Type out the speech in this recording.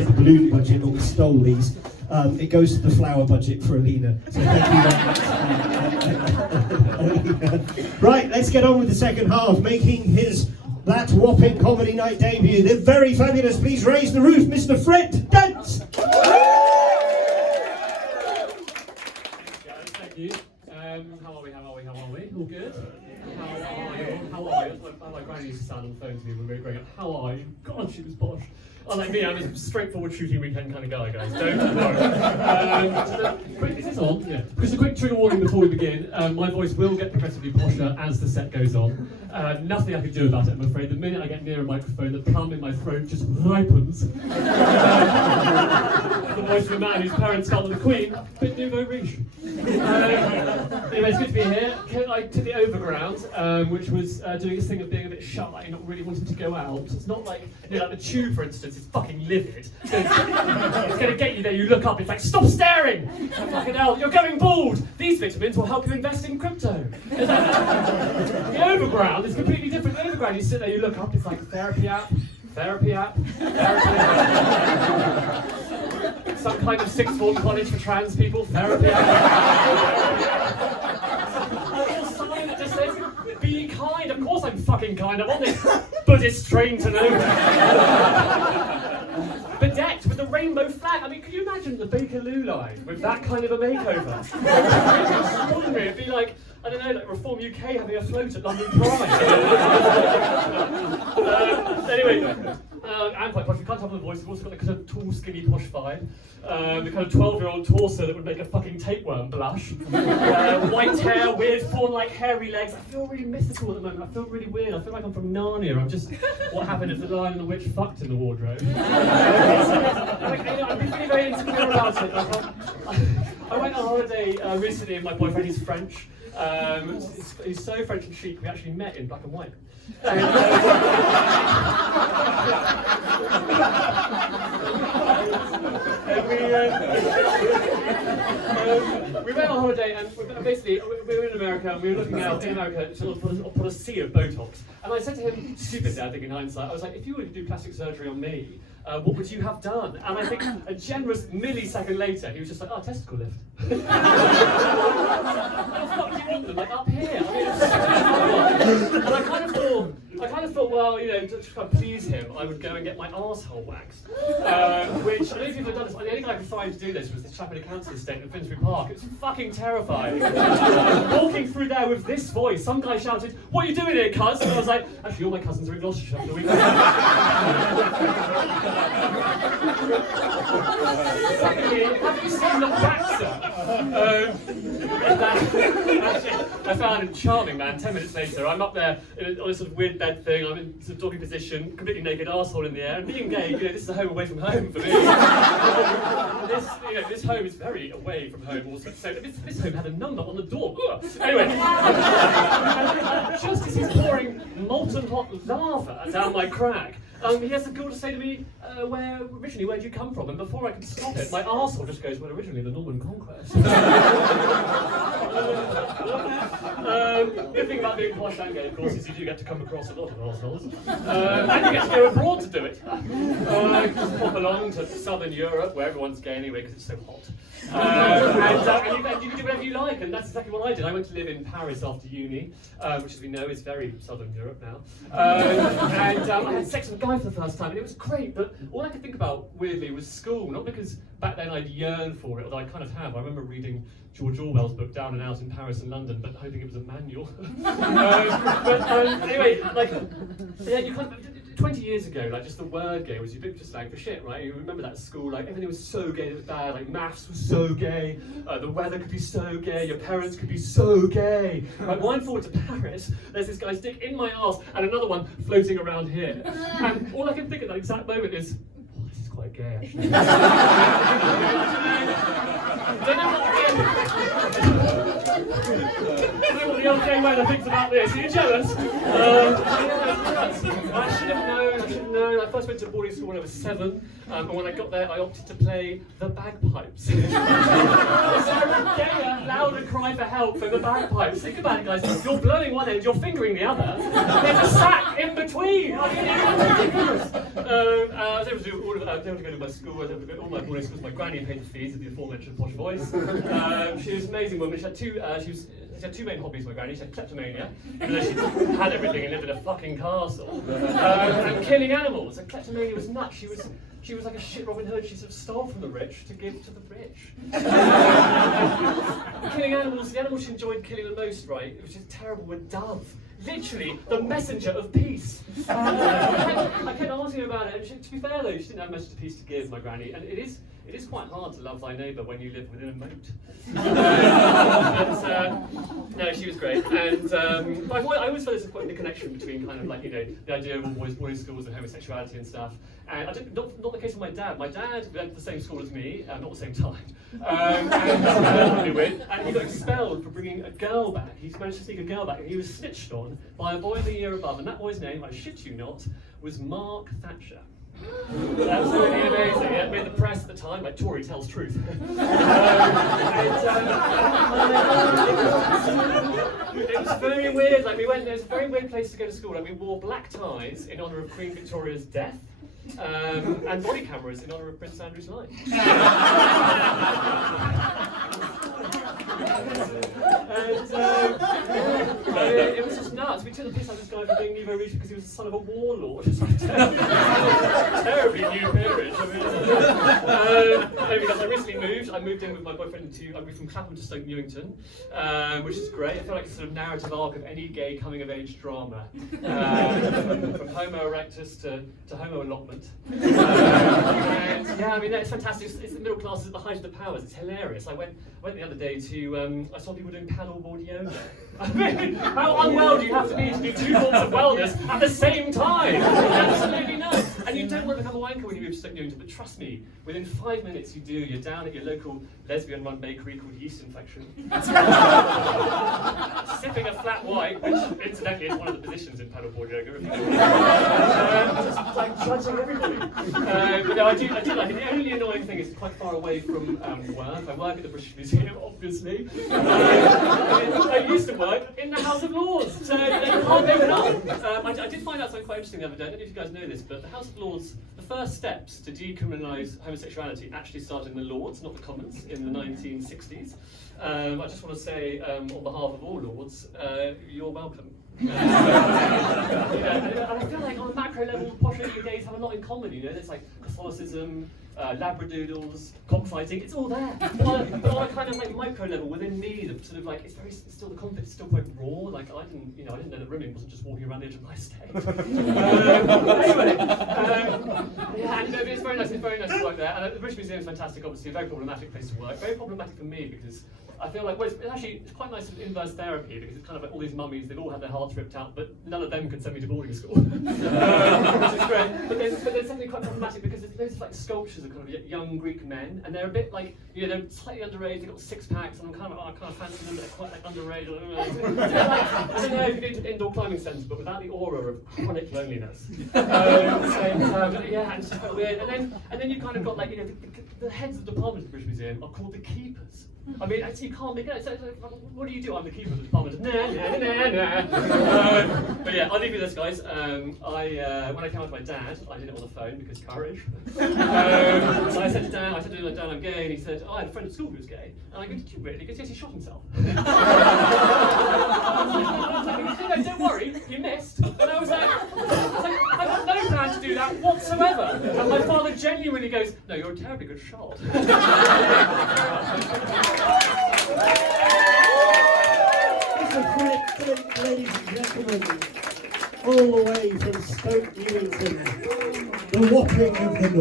the balloon budget, or we stole these. It goes to the flower budget for Alina. So thank you very much. Right, let's get on with the second half. Making his That Wapping Comedy Night debut, the very fabulous, please raise the roof, Mr. Fred Dent! Thank you. How are we? All good? How are you? My granny used to sound on the phone to me when we were growing up. How are you? God, she was posh. Unlike me, I'm a straightforward shooting weekend kind of guy, guys. Don't worry. Is this on? Yeah. Just a quick trigger warning before we begin. My voice will get progressively posher as the set goes on. Nothing I can do about it, I'm afraid. The minute I get near a microphone, the plum in my throat just ripens. The voice of a man whose parents felt with the Queen, bit nouveau riche. Anyway, it's good to be here. I took the Overground, which was doing this thing of being a bit shy, not really wanting to go out. It's not like, like the Tube, for instance, is fucking livid. It's going to get you there, you look up, it's like, stop staring! Fucking hell, you're going bald! These vitamins will help you invest in crypto. The Overground is completely different. The Overground, you sit there, you look up, it's like therapy app. Some kind of sixth form college for trans people, therapy app. A little sign that just says, be kind. Of course I'm fucking kind. I'm on this Buddhist train to nowhere. Bedecked with the rainbow flag. I mean, could you imagine the Bakerloo line with that kind of a makeover? Extraordinary. It'd be like, I don't know, like Reform UK having a float at London Pride. Anyway, I'm quite posh. We can't tell from the voice. We've also got the kind of tall, skinny, posh vibe. The kind of 12-year-old torso that would make a fucking tapeworm blush. White hair, weird fawn-like hairy legs. I feel really mythical at the moment. I feel really weird. I feel like I'm from Narnia. I'm just what happened if the Lion and the Witch fucked in the wardrobe. I've been feeling very insecure about it. I went on holiday recently and my boyfriend, he's French. He's so French and chic, we actually met in black and white. We went on holiday and basically we were in America and we were looking out in America upon a sea of Botox. And I said to him, stupidly I think in hindsight, I was like, if you were to do plastic surgery on me, what would you have done? And I think a generous millisecond later, he was just like, oh, testicle lift. What the fuck do you want them? Like, up here? I mean, and I kind of thought, well, you know, to try and please him, I would go and get my arsehole waxed. Which, I don't know if people have done this, the only guy I could find to do this was this chap in a council estate in Finsbury Park. It's fucking terrifying. Walking through there with this voice, some guy shouted, what are you doing here, cuz? And I was like, actually, all my cousins are in Gloucestershire for the weekend. Have you seen the Baxter? I found a charming man. 10 minutes later, I'm up there on a sort of weird bed thing. I'm in sort of doggy position, completely naked, arsehole in the air. And being gay, you know, this is a home away from home for me. This home is very away from home. Also, so this home had a number on the door. Ugh. Anyway, just as he's pouring molten hot lava down my crack, he has the gall to say to me, where do you come from? And before I can stop it, my arsehole just goes, well, originally the Norman Conquest. Good thing about being posh and gay, of course, is you do get to come across a lot of arseholes. And you get to go abroad to do it. Just pop along to southern Europe, where everyone's gay anyway, because it's so hot. And you can do whatever you like, and that's exactly what I did. I went to live in Paris after uni, which as we know is very southern Europe now. And I had sex with a guy for the first time, and it was great, but all I could think about, weirdly, was school. Not because back then I'd yearned for it, although I kind of have. I remember reading George Orwell's book Down and Out in Paris and London, but hoping it was a manual. Anyway, like, yeah, you kind of, 20 years ago, like, just the word gay was ubiquitous slang for shit, right? You remember that at school, like, everything was so gay it was bad, like, maths was so gay, the weather could be so gay, your parents could be so gay. Right, wind forward to Paris, there's this guy's dick in my arse and another one floating around here. And all I can think at that exact moment is, oh, this is quite gay, actually. Don't know what the old gay weather thinks about this. Are you jealous? I should have known. I should have known. I first went to boarding school when I was 7, and when I got there, I opted to play the bagpipes. Is there a gayer, louder cry for help than the bagpipes? Think about it, guys. You're blowing one end, you're fingering the other. There's a sack in between. I mean, it's ridiculous. I was able to do all of that. I was able to go to my school. I was able to go to all my boarding schools. My granny paid the fees of the aforementioned posh voice. She was an amazing woman. She had two main hobbies, my granny. She had kleptomania, and then she had everything and lived in a fucking castle. And killing animals. And kleptomania was nuts. She was like a shit Robin Hood. She sort of stole from the rich to give to the rich. Killing animals, the animals she enjoyed killing the most, right, which is terrible, were dove. Literally, the messenger of peace. I kept asking her about it, and to be fair though, she didn't have a message of peace to give, my granny, and it is quite hard to love thy neighbour when you live within a moat. No, she was great, and I always felt there's quite a connection between kind of like, you know, the idea of all boys boarding schools and homosexuality and stuff. And I didn't, not the case with my dad. My dad went to the same school as me, not the same time, and he got expelled for bringing a girl back. He managed to sneak a girl back, and he was snitched on by a boy the year above, and that boy's name, I shit you not, was Mark Thatcher. Absolutely amazing. It made the press at the time, like Tory tells truth. It was very weird. Like it was a very weird place to go to school. Like we wore black ties in honour of Queen Victoria's death, and body cameras in honour of Prince Andrew's life. It was just nuts. We took the piss out of this guy for being Nouveau Riche because he was the son of a warlord. It's like terribly new peerage. Because I recently moved. I moved in with my boyfriend I moved from Clapham to Stoke Newington, which is great. I feel like it's a sort of narrative arc of any gay coming of age drama, from Homo erectus to Homo allotment. And yeah, I mean it's fantastic. It's the middle class at the height of the powers. It's hilarious. I went the other day to I saw people doing paddleboard yoga. I mean, how unwell do you have to be do 2 forms of wellness at the same time? Absolutely nuts. And you don't want to become a wanker when you move to Stoke Newington, but trust me, within 5 minutes you do. You're down at your local lesbian-run bakery called Yeast Infection, sipping a flat white, which incidentally is one of the positions in paddleboard yoga. Just like judging everybody. But no, I do like it. The only annoying thing is it's quite far away from work. I work at the British Museum, obviously. I used to work in the House of Lords, so they can't make it up. I did find out something quite interesting the other day. I don't know if you guys know this, but the House of Lords, the first steps to decriminalise homosexuality actually started in the Lords, not the Commons, in the 1960s. I just want to say, on behalf of all Lords, you're welcome. And I feel like on a macro level, posh and gays have a lot in common. You know, there's like Catholicism, labradoodles, cockfighting. It's all there. But on a kind of like micro level within me, the sort of like still the conflict is still quite raw. Like I didn't know that rimming wasn't just walking around the edge of my estate. Anyway, yeah, and it's very nice. It's very nice to work there. And the British Museum is fantastic. Obviously, a very problematic place to work. Very problematic for me because I feel like, well, it's quite nice in inverse therapy because it's kind of like all these mummies, they've all had their hearts ripped out, but none of them can send me to boarding school. Which is great. But there's something quite problematic because there's loads of like sculptures of kind of young Greek men, and they're a bit like, you know, they're slightly underage, they've got 6 packs, and I kind of fancy them, but they're quite like underage. I don't know if you go to indoor climbing centres, but without the aura of chronic loneliness. Yeah, and it's just quite weird. And then you kind of got like, you know, the heads of the departments of the British Museum are called the keepers. I mean, actually, you can't make it. So, what do you do? I'm the keeper of the department. But yeah, I'll leave you this, guys. When I came out to my dad, I did it on the phone because courage. So I said to Dan, Dad, I'm gay, and he said, oh, I had a friend at school who was gay. And I go, did you really? He goes, yes, he shot himself. I was like, no, don't worry, you missed. And I was like, I've got no plan to do that whatsoever. And my father genuinely goes, no, you're a terribly good shot. Ladies and gentlemen, all the way from Stoke Newington, the Wapping of the North.